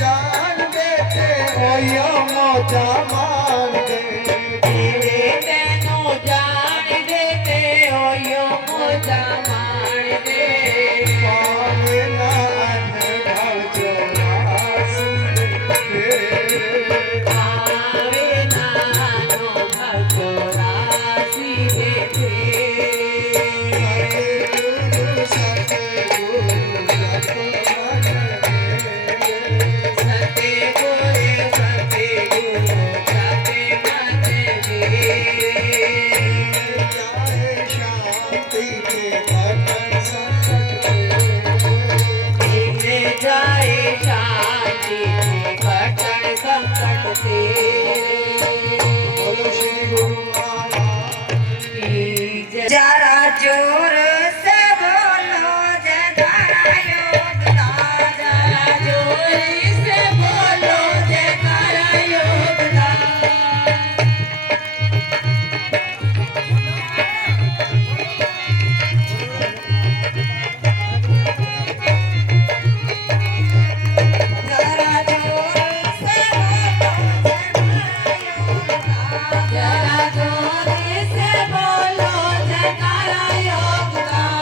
जान देते हो यो मोजा मान दे जीवे तेनो जान देते हो यो मोजा मान दे पावना अनघड़ चौरासी दे आवे नानो भगोरासी देते जरा जोर से बोलो जयकारा योगदान जरा जोर से बोलो जयकारा योगदान जरा जोर से बोलो जयकारा योगदान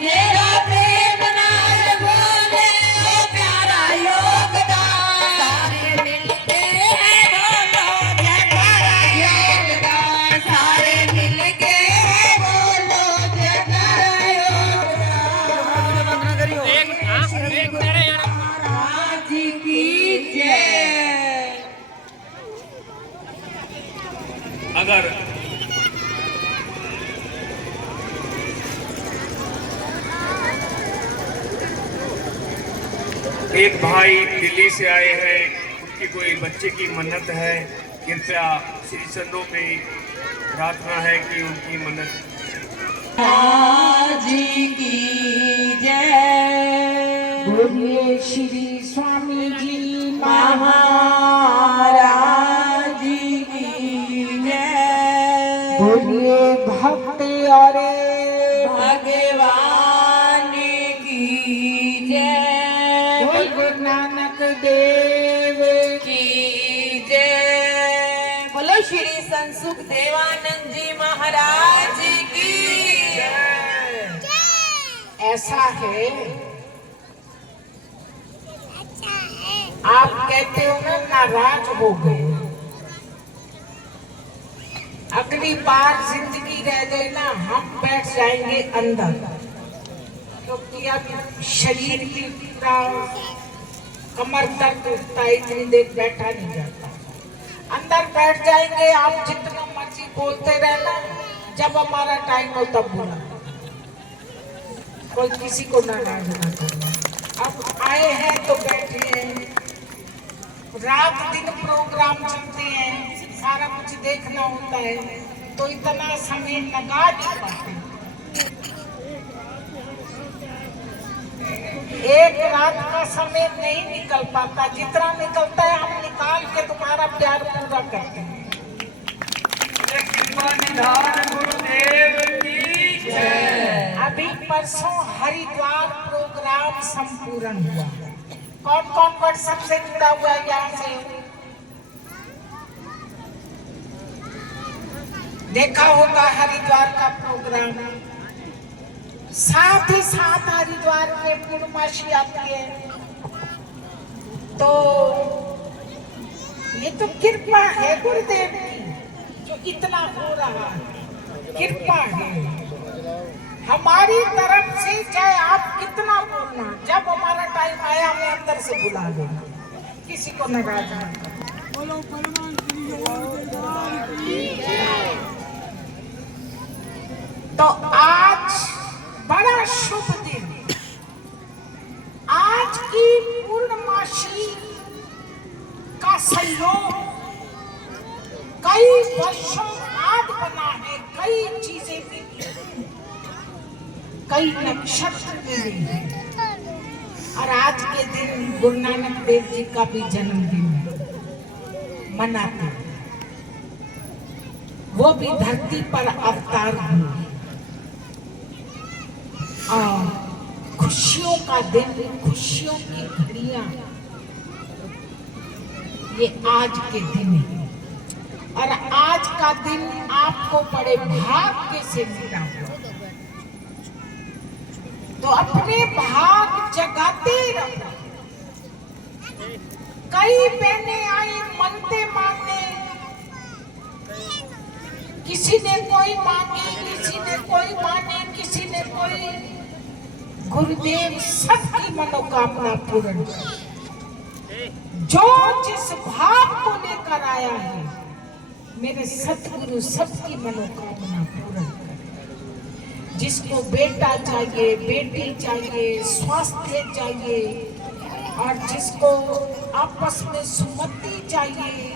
तेरा प्रेम नाल बोले ओ प्यारा योगदान सारे मिलके बोलो जयकारा योगदान सारे मिलके बोलो जयकारा योगदान महाराज की जय। अगर एक भाई दिल्ली से आए हैं, उनकी कोई बच्चे की मन्नत है, कृपया श्री चंदों में प्रार्थना है कि उनकी मन्नत जी की जय बोलिए श्री स्वामी जी महाराज की जय बोलिए भक्त और भगवान की जय बोल गुरु नानक देव की जय बोलो श्री संत सुखदेवानंद जी महाराज की ऐसा है आप कहते हो ना नाराज हो गए अगली बार जिंदगी रह गई ना हम बैठ जाएंगे अंदर क्योंकि अब शरीर की कमर दर्द उठता है इतनी देर बैठा नहीं जाता अंदर बैठ जाएंगे आप जितना मर्जी बोलते रहना जब हमारा टाइम हो तब बोला कोई किसी को नाराज ना करना अब आए हैं तो बैठे हैं रात दिन प्रोग्राम चलते हैं सारा कुछ देखना होता है तो इतना समय लगा नहीं पाते एक रात का समय नहीं निकल पाता जितना निकलता है हम निकाल के तुम्हारा प्यार पूरा करते हैं गुरुदेव की जय। अभी परसों हरिद्वार प्रोग्राम संपूर्ण हुआ कौन कौन व्हाट्सएप से जुड़ा हुआ है यहाँ से देखा होगा हरिद्वार का प्रोग्राम साथ ही साथ हरिद्वार में पूर्णमासी आती है तो ये तो कृपा है गुरुदेव की जो इतना हो रहा है कृपा है हमारी तरफ से चाहे आप कितना बोलना जब हमारा टाइम आया हमें अंदर से बुला लेना किसी को नाराज ना करना तो आज बड़ा शुभ दिन आज की पूर्णमासी का संयोग कई वर्षों बाद बना है कई चीजें कई नक्षत्र मिले हैं और आज के दिन गुरु नानक देव जी का भी जन्मदिन मनाते हैं वो भी धरती पर अवतार हुए और खुशियों का दिन, खुशियों की घड़ियां ये आज के दिन है। और आज का दिन आपको बड़े भाग्य से मिला हुआ, तो अपने भाग जगाते रहो। कई बहनें आई मनते मांगने, किसी ने कोई मांगी, किसी ने कोई माने, किसी ने कोई। गुरुदेव सबकी मनोकामना पूर्ण करे। जो जिस भाव को लेकर आया है, मेरे सतगुरु सबकी मनोकामना पूर्ण करे। जिसको बेटा चाहिए, बेटी चाहिए, स्वास्थ्य चाहिए, और जिसको आपस में सुमति चाहिए,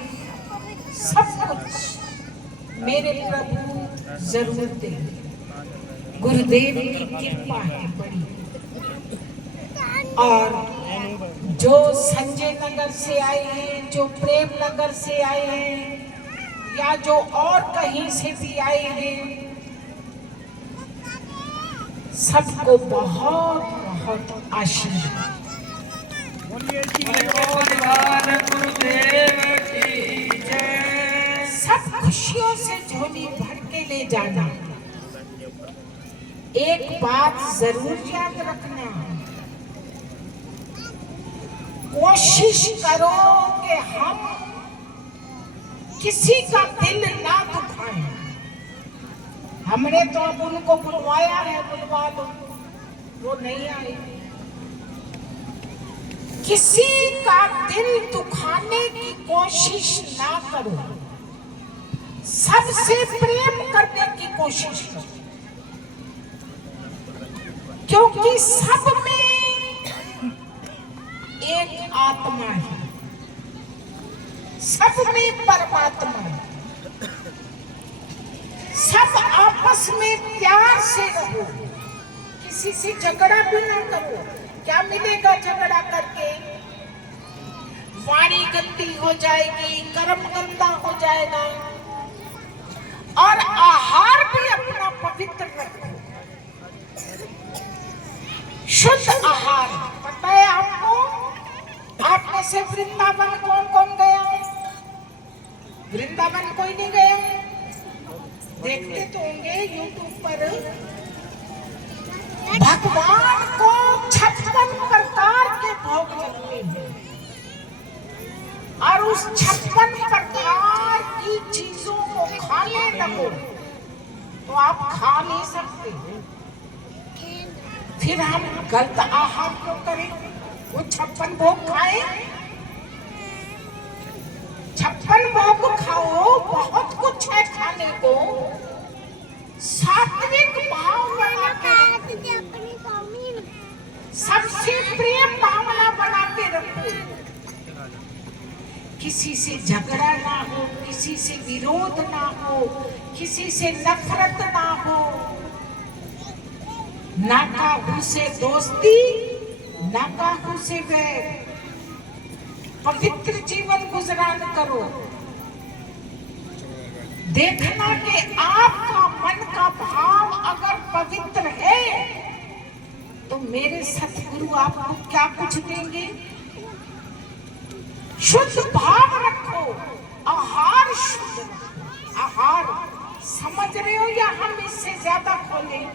सब कुछ मेरे प्रभु जरूर देंगे। गुरुदेव की कृपा है बड़ी। और जो संजय नगर से आए हैं, जो प्रेम नगर से आए हैं, या जो और कहीं से भी आए हैं, सबको बहुत बहुत आशीर्वाद। सब खुशियों से झोली भर के ले जाना। एक बात जरूर याद रखना, कोशिश करो कि हम किसी का दिल ना दुखाएं। हमने तो अब उनको बुलवाया है, बुलवा लो, वो नहीं आए। किसी का दिल दुखाने की कोशिश ना करो, सबसे प्रेम करने की कोशिश करो, क्योंकि सब में एक आत्मा है, सब में परमात्मा है। सब आपस में प्यार से रहो, किसी से झगड़ा भी ना करो। क्या मिलेगा झगड़ा करके? वाणी गंदी हो जाएगी, कर्म गंदा हो जाएगा। और आहार भी अपना पवित्र रखो, शुद्ध आहार। पता है आपको? आप में से वृंदावन कौन कौन गया है? वृंदावन कोई नहीं गया? देखते तो होंगे यूट्यूब पर। भगवान को 56 प्रकार के भोग लगते हैं, और उस 56 प्रकार की चीजों को खाने लगो तो आप खा नहीं सकते। फिर हम गलत आहार क्यों करें? वो 56 भोग खाए, 56 भोग खाओ, बहुत कुछ है खाने को। सात्विक भाव बना के, सबसे प्रेम भावना बना के रखो। किसी से झगड़ा ना हो, किसी से विरोध ना हो, किसी से नफरत ना हो। ना काहू से दोस्ती, ना काहू से वैर। पवित्र जीवन गुजरान करो। देखना कि आपका मन का भाव अगर पवित्र है तो मेरे सतगुरु आपको क्या कुछ देंगे। शुद्ध भाव रखो, आहार शुद्ध रखो। आहार समझ रहे हो या हम इससे ज्यादा खोलें?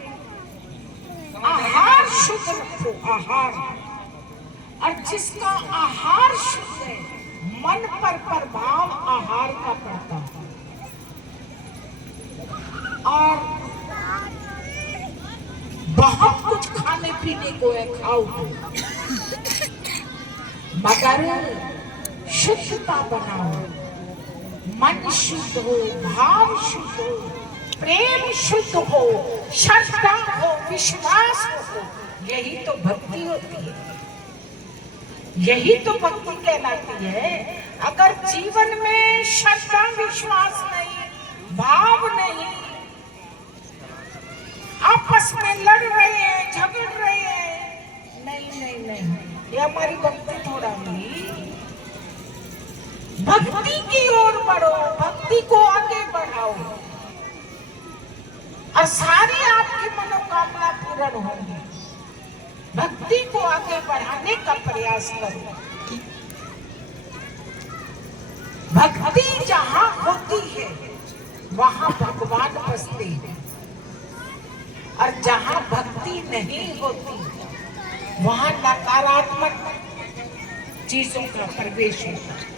आहार शुद्ध रखो, आहार। और जिसका आहार शुद्ध है, मन पर प्रभाव आहार का पड़ता है। और बहुत कुछ खाने पीने को है, खाओ, मगर शुद्धता बनाओ। मन शुद्ध हो, भाव शुद्ध हो, प्रेम शुद्ध हो, श्रद्धा हो, विश्वास हो। यही तो भक्ति होती है, यही तो भक्ति कहलाती है। अगर जीवन में श्रद्धा विश्वास नहीं, भाव नहीं, आपस में लड़ रहे हैं, झगड़ रहे हैं, नहीं नहीं नहीं, ये हमारी भक्ति थोड़ा हुई। भक्ति की ओर बढ़ो, भक्ति को आगे बढ़ाओ, और सारी आपकी मनोकामना पूर्ण होंगी। भक्ति को आगे बढ़ाने का प्रयास करो। भक्ति जहां होती है वहां भगवान बसते हैं, और जहां भक्ति नहीं होती वहां नकारात्मक चीजों का प्रवेश होता है,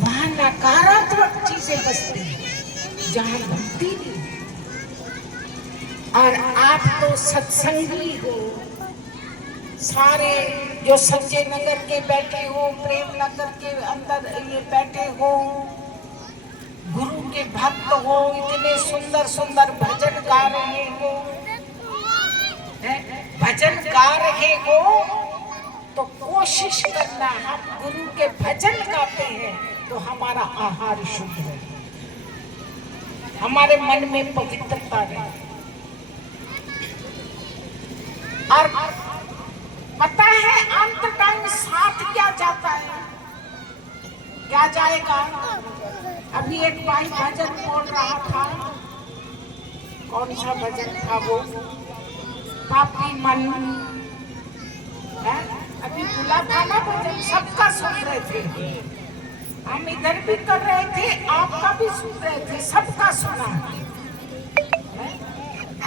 वहां नकारात्मक चीजें बसती हैं जहां भक्ति नहीं। और आप तो सत्संगी हो, सारे जो संजय नगर के बैठे हो, प्रेम नगर के अंदर ये बैठे हो, गुरु के भक्त हो, इतने सुंदर सुंदर भजन गा रहे हो, भजन गा रहे हो, तो कोशिश करना हम गुरु के भजन गाते हैं तो हमारा आहार शुद्ध रहे, हमारे मन में पवित्रता रहे। और पता है अंत टाइम साथ क्या जाता है, क्या जाएगा? अभी एक भाई भजन बोल रहा था, कौन सा भजन था वो? पापी मन है, अभी बुला था ना भजन, सबका सुन रहे थे, हम इधर भी कर रहे थे, आपका भी सुन रहे थे, सबका सुना।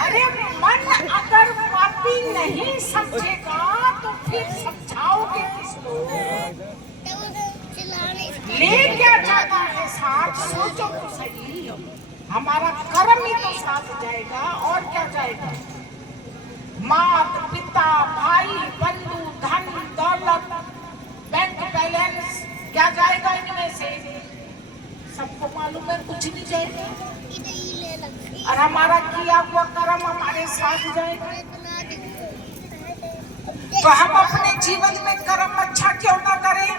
अरे मन अगर पापी नहीं समझेगा तो फिर समझाओगे किसको? ले क्या जाता है साथ? सोचो तो सही, हमारा कर्म ही तो साथ जाएगा, और क्या जाएगा? मात पिता भाई बंधु धन दौलत बैंक बैलेंस क्या जाएगा इनमें से? सबको मालूम है कुछ नहीं जाएगा, और हमारा किया हुआ कर्म हमारे साथ जाएगा। तो हम अपने जीवन में कर्म अच्छा क्यों ना करें?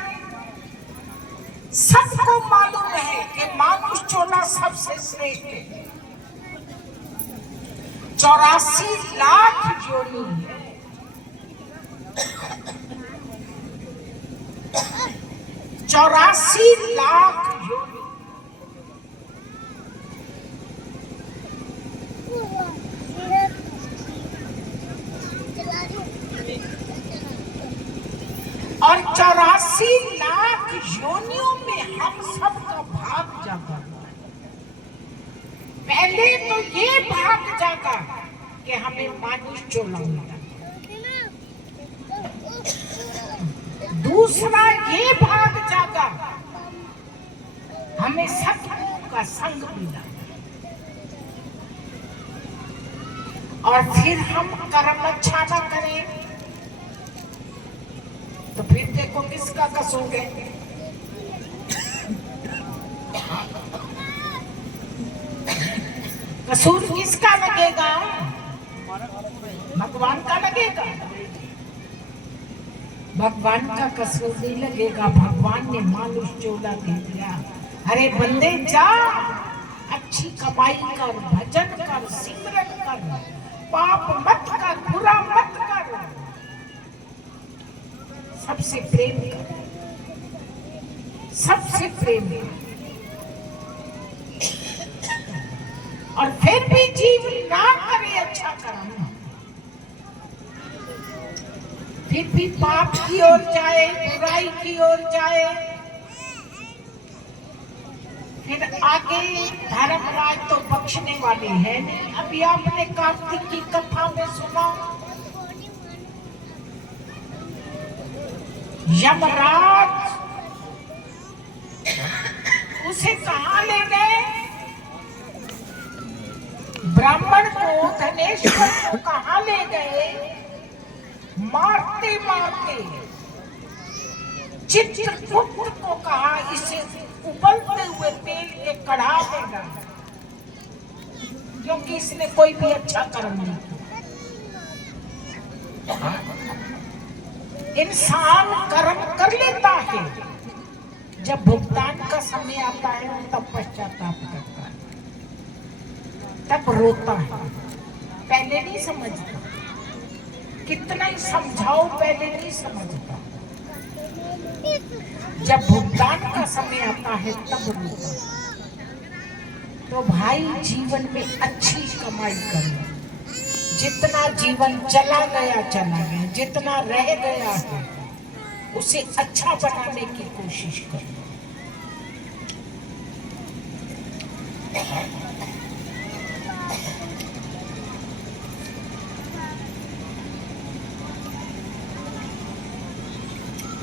सबको मालूम है कि मानुष चोला सबसे श्रेष्ठ है, 84 लाख योनि है, 84 लाख योनि। और 84 लाख योनियों में हम सबका भाग जागा। पहले तो ये भाग जागा कि हमें मानुष चोला मिला, दूसरा ये भाग जागा हमें सतगुरु का संग मिला, और फिर हम कर्म अच्छा न करें तो फिर देखो किसका कसोगे? कसूर किसका लगेगा? भगवान का लगेगा। भगवान का कसूर नहीं लगेगा, भगवान ने मानुष चोला दे दिया। अरे बंदे जा, अच्छी कमाई कर, भजन कर, सिमरन कर, पाप मत कर, बुरा मत कर, सबसे प्रेम कर, सबसे प्रेम कर। और फिर भी जीव ना करे अच्छा कर्म, फिर भी पाप की ओर जाए, बुराई की ओर जाए, फिर आगे धर्मराज तो बख्शने वाले हैं नहीं। अभी आपने कार्तिक की कथा में सुना, यमराज उसे कहां ले गए? ब्राह्मण को, धनेश्वर को कहां ले गए? मारते मारते चित्रगुप्त को कहा इसे उबलते हुए तेल के कढ़ा में डाला, क्योंकि इसने कोई भी अच्छा कर्म नहीं किया। इंसान कर्म कर लेता है, जब भुगतान का समय आता है तब पश्चाताप करता है, तब रोता है, पहले नहीं समझता। कितना ही समझाओ पहले नहीं समझता, जब भुगतान का समय आता है तब रोता है। तो भाई जीवन में अच्छी कमाई करो, जितना जीवन चला गया, जितना रह गया है उसे अच्छा बनाने की कोशिश करो।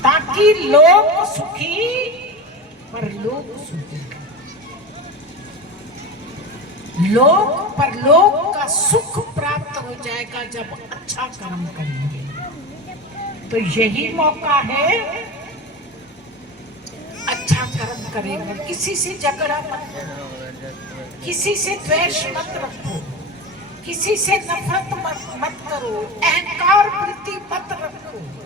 ताकि लोग सुखी पर लोग सुखी, लोग पर लोग का सुख प्राप्त हो जाएगा जब अच्छा कर्म करेंगे। तो यही मौका है, अच्छा कर्म करेंगे। किसी से झगड़ा मत करो, किसी से द्वेष मत रखो, किसी से नफरत मत करो, अहंकार वृत्ति मत रखो।